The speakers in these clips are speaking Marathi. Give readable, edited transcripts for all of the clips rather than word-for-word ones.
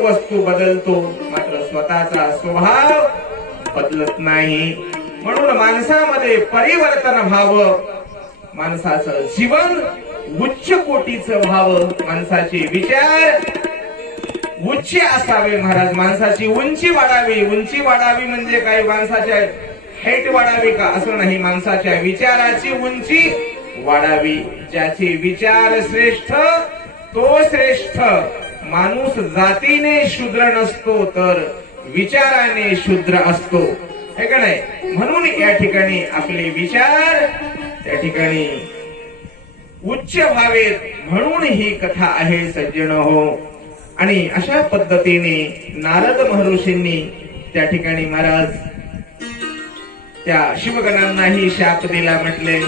वस्तू बदलतो, मात्र स्वतःचा स्वभाव बदलत नाही. म्हणून माणसामध्ये परिवर्तन व्हावं, माणसाचं जीवन उच्च कोटीचं व्हावं, माणसाचे विचार उच्च असावे. महाराज, माणसाची उंची वाढावी. उंची वाढावी म्हणजे काय? माणसाच्या हाईट वाढावी का? असं नाही. माणसाच्या विचाराची उंची वाढावी. ज्याचे विचार श्रेष्ठ तो श्रेष्ठ. माणूस जातीने शूद्र नसतो, तर विचाराने शूद्र असतो, हे का नाही? म्हणून या ठिकाणी आपले विचार त्या ठिकाणी उच्च व्हावेत, म्हणून ही कथा आहे सज्जन हो. आणि अशा पद्धतीने नारद महर्षींनी त्या ठिकाणी महाराज त्या शिवगणांनाही शाप दिला म्हटले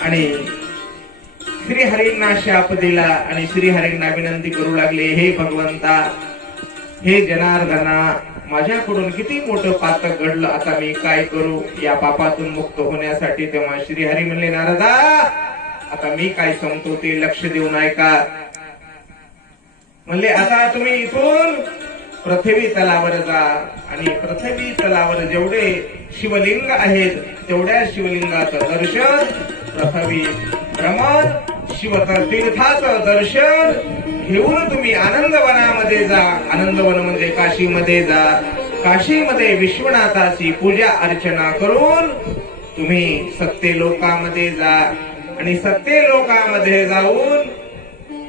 आणि श्रीहरींना शाप दिला आणि श्रीहरींना विनंती करू लागले, हे भगवंता, हे जनार्दना, माझ्याकडून किती मोठं पातक घडलं, आता मी काय करू या पापातून मुक्त होण्यासाठी? तेव्हा श्रीहरी म्हणले, नारदा, आता मी काय सांगतो ते लक्ष देऊन ऐका. म्हणले, आता तुम्ही इथून पृथ्वी तलावर जा आणि पृथ्वी तलावर जेवढे शिवलिंग आहेत तेवढ्या शिवलिंगाचं दर्शन, पृथ्वी भ्रमण, शिवतीर्थाचं दर्शन घेऊन तुम्ही आनंदवनामध्ये जा. आनंदवन म्हणजे काशीमध्ये जा. काशीमध्ये विश्वनाथाची पूजा अर्चना करून तुम्ही सत्य लोकामध्ये जा आणि सत्य लोकामध्ये जाऊन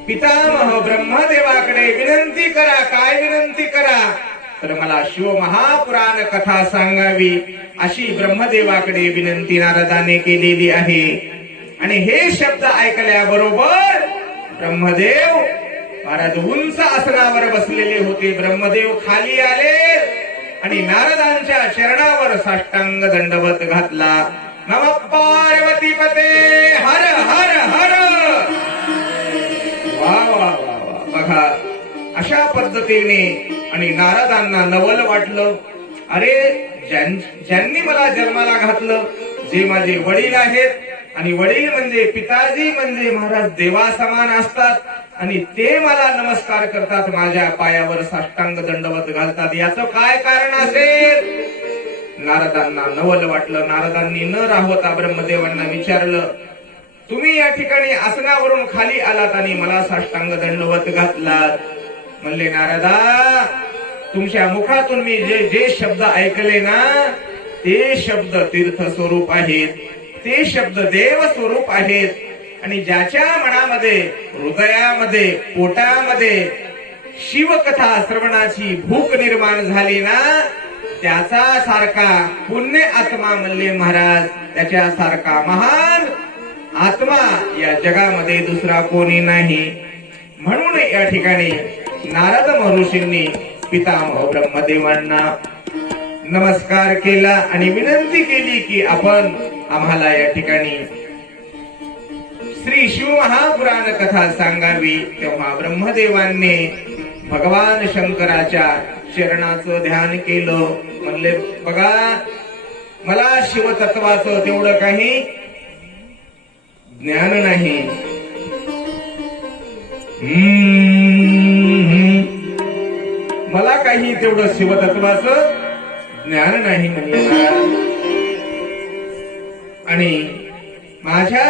पितामह ब्रह्मदेवाकडे विनंती करा. काय विनंती करा? तर मला शिव महापुराण कथा सांगावी, अशी ब्रह्मदेवाकडे विनंती नारदाने केलेली आहे. आणि हे शब्द ऐकल्याबरोबर ब्रह्मदेव महाराज उंच आसनावर बसलेले होते. ब्रह्मदेव खाली आले आणि नारदांच्या चरणावर साष्टांग दंडवत घातला. नमः पार्वती पते हर हर हर. वा वा वा वा. बघा, अशा पद्धतीने आणि नारदांना नवल वाटलं. अरे, ज्यांनी मला जन्माला घातलं, जे माझे वडील आहेत, आणि वडील म्हणजे पिताजी म्हणजे महाराज देवा समान असतात, आणि ते मला नमस्कार करतात, माझ्या पायावर साष्टांग दंडवत घालतात, याचं काय कारण असेल? नारदांना नवल वाटलं. नारदांनी न राहवता ब्रह्मदेवांना विचारलं, तुम्ही या ठिकाणी आसनावरून खाली आलात आणि मला साष्टांग दंडवत घातलात. म्हणले, नारदा, तुमच्या मुखातून मी जे शब्द ऐकले ना, ते शब्द तीर्थ स्वरूप आहेत, ते शब्द देव स्वरूप आहेत. आणि ज्याच्या मनामध्ये, हृदयामध्ये, पोटामध्ये शिवकथा श्रवणाची भूक निर्माण झाली ना, त्याचा सारखा पुण्य आत्मा, म्हणले महाराज, त्याच्या सारखा महान आत्मा या जगामध्ये दुसरा कोणी नाही. म्हणून या ठिकाणी नारद महर्षींनी पितामह ब्रह्मदेवांना नमस्कार केला आणि विनंती केली की आपण आम्हाला या ठिकाणी श्री शिव महापुराण कथा सांगावी. तेव्हा ब्रह्मदेवांनी भगवान शंकराच्या चरणाचं ध्यान केलं. म्हणले, बघा, मला शिवतत्वाचं तेवढं काही ज्ञान नाही. मला काही तेवढं शिवतत्वाचं ज्ञान नाही म्हणले. आणि माझ्या